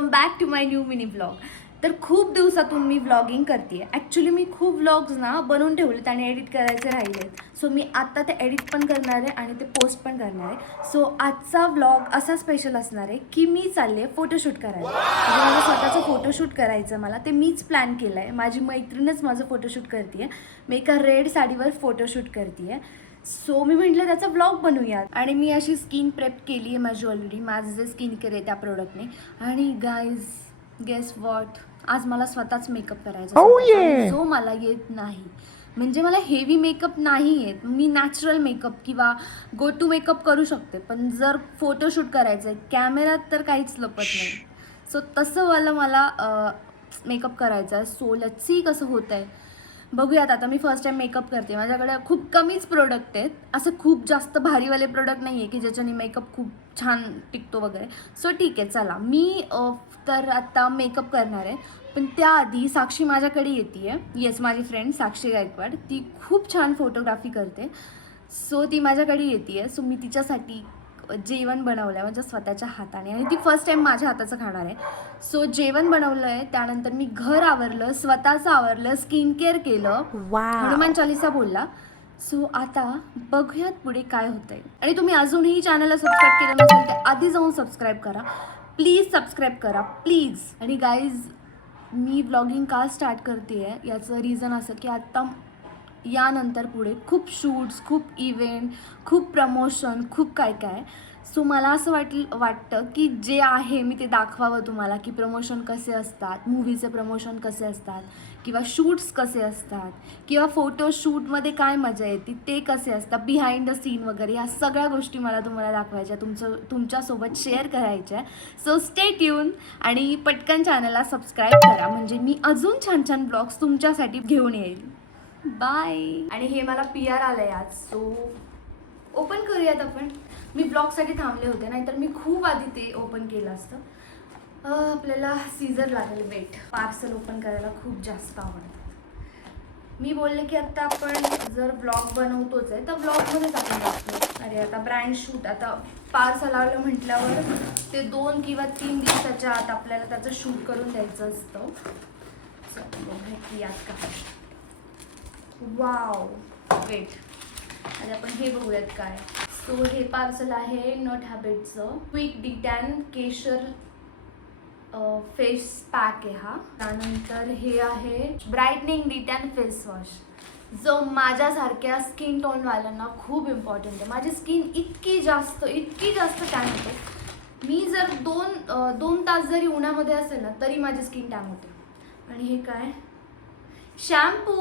Welcome back to my new mini vlog. तर खूप दिवसातून मी व्लॉगिंग करते. ॲक्च्युली मी खूप व्लॉग्स ना बनवून ठेवलेत आणि एडिट करायचे राहिलेत. सो मी आत्ता ते एडिट पण करणार आहे आणि ते पोस्ट पण करणार आहे. सो आजचा व्लॉग असा स्पेशल असणार आहे की मी चालले फोटोशूट करायला. म्हणजे माझं स्वतःचं फोटोशूट करायचं मला. ते मीच प्लॅन केलं आहे. माझी मैत्रीणच माझं फोटोशूट करते आहे. मी एका रेड साडीवर फोटोशूट करते आहे. सो मी म्हटलं त्याचा व्लॉग बनवूयात. आणि मी अशी स्किन प्रेप केली आहे माझी ऑलरेडी. माझं जे स्किन केअर आहे त्या प्रोडक्टने. आणि गाईज गेस वॉट, आज मला स्वतःच मेकअप करायचा जो मला येत नाही. म्हणजे मला हेवी मेकअप नाही येत. मी नॅचरल मेकअप किंवा गो टू मेकअप करू शकते, पण जर फोटोशूट करायचं आहे कॅमेऱ्यात तर काहीच लपत नाही. सो तसं मला मेकअप करायचं आहे. सो लेट्स सी कसं होतं आहे, बघूयात. आता मी फर्स्ट टाइम मेकअप करते. माझ्याकडे खूप कमीच प्रोडक्ट आहेत. असं खूप जास्त भारीवाले प्रोडक्ट नाही आहे की ज्याच्याने मेकअप खूप छान टिकतो वगैरे. सो ठीक आहे, चला मी तर आता मेकअप करणार आहे. पण त्याआधी साक्षी माझ्याकडे येते आहे. येस, माझी फ्रेंड साक्षी गायकवाड, ती खूप छान फोटोग्राफी करते. सो ती माझ्याकडे येते आहे. सो मी तिच्यासाठी जेवण बनवलं आहे माझ्या स्वतःच्या हाताने आणि ती फर्स्ट टाईम माझ्या हाताचं खाणार आहे. सो जेवण बनवलं आहे, त्यानंतर मी घर आवरलं, स्वतःचं आवरलं, स्किन केअर केलं, हनुमान चालीसा बोलला. सो आता बघूयात पुढे काय होतंय. आणि तुम्ही अजूनही चॅनलला सबस्क्राईब केलं नसेल तर आधी जाऊन सबस्क्राईब करा प्लीज, सबस्क्राईब करा प्लीज. आणि गाईज, मी व्लॉगिंग का स्टार्ट करते आहे याचं रिझन असं की आत्ता यानंतर पुढे खूप शूट्स, खूप इव्हेंट, खूप प्रमोशन, खूप काय काय. सो मला असं वाटतं की जे आहे मी ते दाखवावं तुम्हाला, की प्रमोशन कसे असतात, मूवीचे प्रमोशन कसे असतात, किंवा शूट्स कसे असतात, किंवा फोटोशूटमध्ये काय मजा येते ते कसे असतात, बिहाइंड द सीन वगैरे. ह्या सगळ्या गोष्टी मला तुम्हाला दाखवायच्या, तुमच्यासोबत शेअर करायच्या. सो स्टे ट्यून आणि पटकन चॅनलला सबस्क्राईब करा, म्हणजे मी अजून छान छान ब्लॉग्स तुमच्यासाठी घेऊन येईल. बाय. आणि हे मला PR आलं आहे आज. सो ओपन करूयात आपण. मी ब्लॉगसाठी थांबले होते, नाहीतर मी खूप आधी ते ओपन केलं असतं. आपल्याला सीझर लागेल. वेट, पार्सल ओपन करायला खूप जास्त आवडतात. मी बोलले की आता आपण जर ब्लॉग बनवतोच आहे तर ब्लॉगमध्येच आपण बघतो. अरे आता ब्रँड शूट, आता पार्सल आलं म्हटल्यावर ते 2 किंवा 3 दिवसाच्या आत आपल्याला त्याचं शूट करून द्यायचं असतं. बघूयात का. वाव, वेट, आता आपण हे बघूयात काय. सो हे पार्सल आहे नट हॅबिटचं क्विक डिटॅन केशर फेस पॅक आहे हा. त्यानंतर हे आहे ब्राईटनिंग डिटॅन फेस वॉश, जो माझ्यासारख्या स्किन टोनवाल्यांना खूप इम्पॉर्टंट आहे. माझी स्किन इतकी जास्त टॅन होते. मी जर दोन तास जरी उन्हामध्ये असेल ना तरी माझी स्किन टॅन होते. आणि हे काय, शॅम्पू.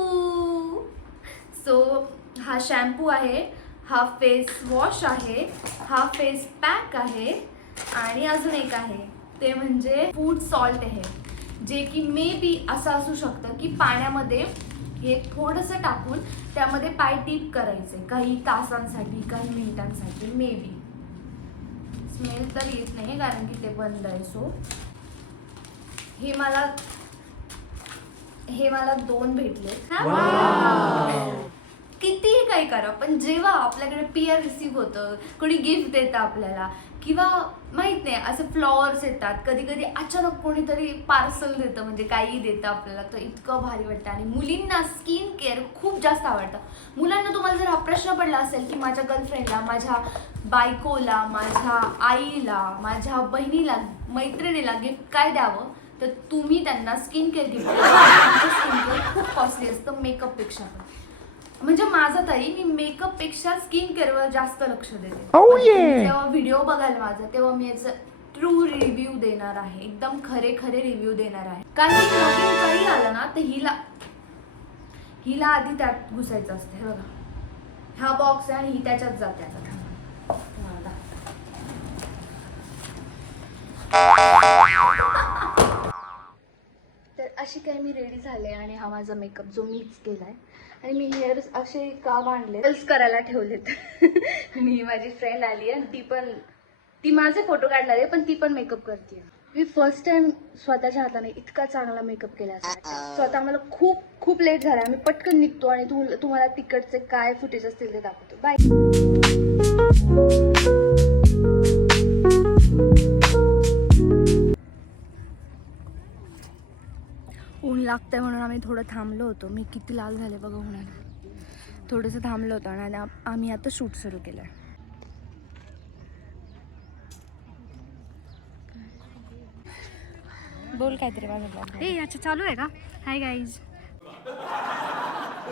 सो हा शॅम्पू आहे, हा फेस वॉश आहे, हा फेस पॅक आहे, आणि अजून एक आहे ते म्हणजे फूड सॉल्ट आहे, जे की मे बी असं असू शकतं की पाण्यामध्ये हे थोडंसं टाकून त्यामध्ये पाय टीप करायचे काही तासांसाठी, काही मिनिटांसाठी. मे बी स्मेल तर येत नाही कारण की ते बंद आहे. सो हे मला 2 भेटले. कितीही काही करा, पण जेव्हा आपल्याकडे PR रिसीव्ह होतं, कोणी गिफ्ट देतं आपल्याला, किंवा माहीत नाही असं फ्लॉवर्स येतात, कधी कधी अचानक कोणीतरी पार्सल देतं, म्हणजे काही देतं आपल्याला, तर इतकं भारी वाटतं. आणि मुलींना स्किन केअर खूप जास्त आवडतं. मुलांना तुम्हाला जर हा प्रश्न पडला असेल की माझ्या गर्लफ्रेंडला, माझ्या बायकोला, माझ्या आईला, माझ्या बहिणीला, मैत्रिणीला गिफ्ट काय द्यावं, तर तुम्ही त्यांना स्किन केअर गिफ्ट द्या. स्किन केअर खूप कॉस्टली असतं मेकअपपेक्षा. म्हणजे माझं तरी, मी मेकअपपेक्षा स्किन केअरवर जास्त लक्ष देते. जेव्हा व्हिडिओ बघाल माझा तेव्हा मी याचं ट्रू रिव्ह्यू देणार आहे, एकदम खरे रिव्ह्यू देणार आहे. काही आलं ना तर हिला आधी त्यात घुसायचं असतं. हे बघा, हा बॉक्स आहे आणि ही त्याच्यात जाते. आता तर अशी काही मी रेडी झाले आणि हा माझा मेकअप जो मीच केलाय. आणि मी हेअर्स असे का बांधले, कर्ल्स करायला ठेवलेत. आणि ही माझी फ्रेंड आली आहे, ती माझे फोटो काढणार आहे, पण ती पण मेकअप करते. मी फर्स्ट टाइम स्वतःच्या हाताने इतका चांगला मेकअप केला. स्वतः मला खूप लेट झाला. मी पटकन निघतो आणि तुम्हाला तिकडचे काय फुटेज असतील ते दाखवतो. बाय. लागतंय म्हणून आम्ही थोडं थांबलो होतो. मी किती लाल झाले बघा होणार. थोडंसं थांबलो होतो आणि आम्ही आता शूट सुरू केलं आहे. बोल काहीतरी माझं ब्लॉग. अच्छा चालू आहे का? Hi guys.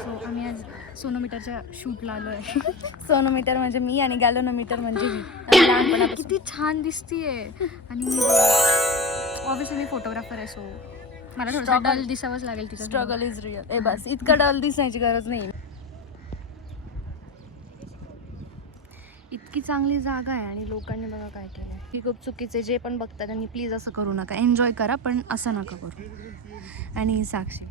सो आम्ही आज सोनोमीटरच्या शूटला आलो आहे. सोनोमीटर म्हणजे मी आणि गॅलोनोमीटर म्हणजे मी. लहानपणापासून किती छान दिसतीये. आणि ऑब्विसली मी फोटोग्राफर आहे, सो मला थोडं डल दिसावंच लागेल तिचं. Struggle is real. बस इतकं डल दिसायची गरज नाही. इतकी चांगली जागा आहे आणि लोकांनी बघा काय केलं. ही खूप चुकीचे जे पण बघतात त्यांनी प्लीज असं करू नका. एन्जॉय करा पण असं नका करू. आणि साक्षी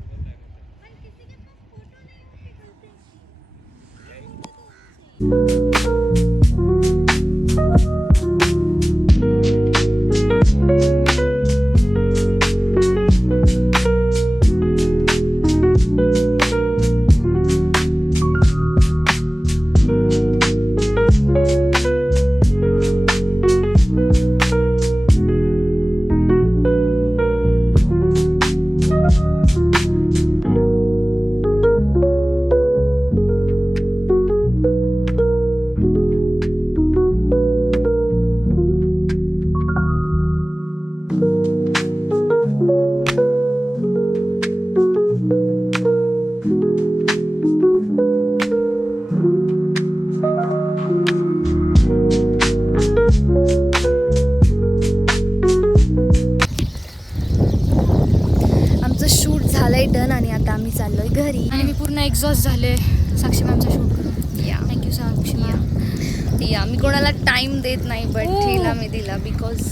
डन आणि आता आम्ही चाललोय घरी. आणि मी पूर्ण एक्झॉस्ट झाले साक्षी मॅमचा शूट करून. या थँक्यू साक्षी मॅम. या मी कोणाला टाइम देत नाही बट हिला मी दिला because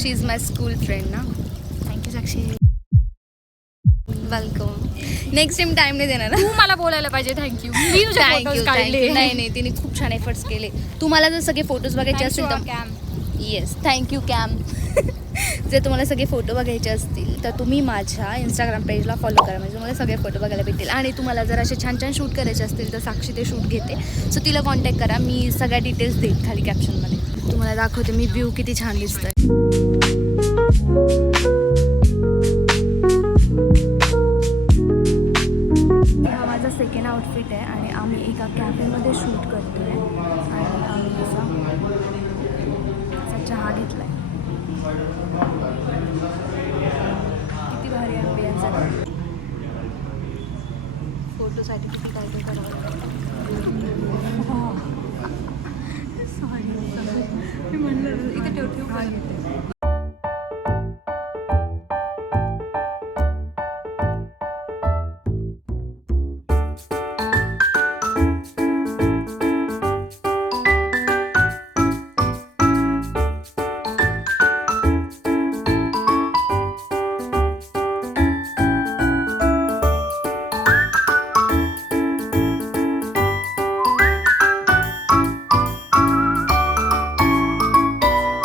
she is my school friend ना. थँक्यू साक्षी. वेलकम. नेक्स्ट टाइम टाइम नाही देणार. तू मला बोलायला पाहिजे थँक्यू. मी तुझे फोटोज काढले. नाही तिने खूप छान एफर्ट्स केले. तुम्हाला जर सगळे फोटोज बघायचे असतील तर येस थँक्यू कॅम. जर तुम्हाला सगळे फोटो बघायचे असतील तर तुम्ही माझ्या इंस्टाग्राम पेजला फॉलो करा. म्हणजे तुम्हाला सगळे फोटो बघायला भेटतील. आणि तुम्हाला जर असे छान छान शूट करायचे असतील तर साक्षी ते शूट घेते. सो तिला कॉन्टॅक्ट करा. मी सगळ्या डिटेल्स देईन खाली कॅप्शनमध्ये. तुम्हाला दाखवते मी व्ह्यू किती छान दिसतोय. हा माझा सेकंड आउटफिट आहे आणि आम्ही एका कॅफेमध्ये शूट करतोय. आणि आम्ही असा चहा घेतलाय. किती भारी आहे. फोटोसाठी किती काय काय करावं.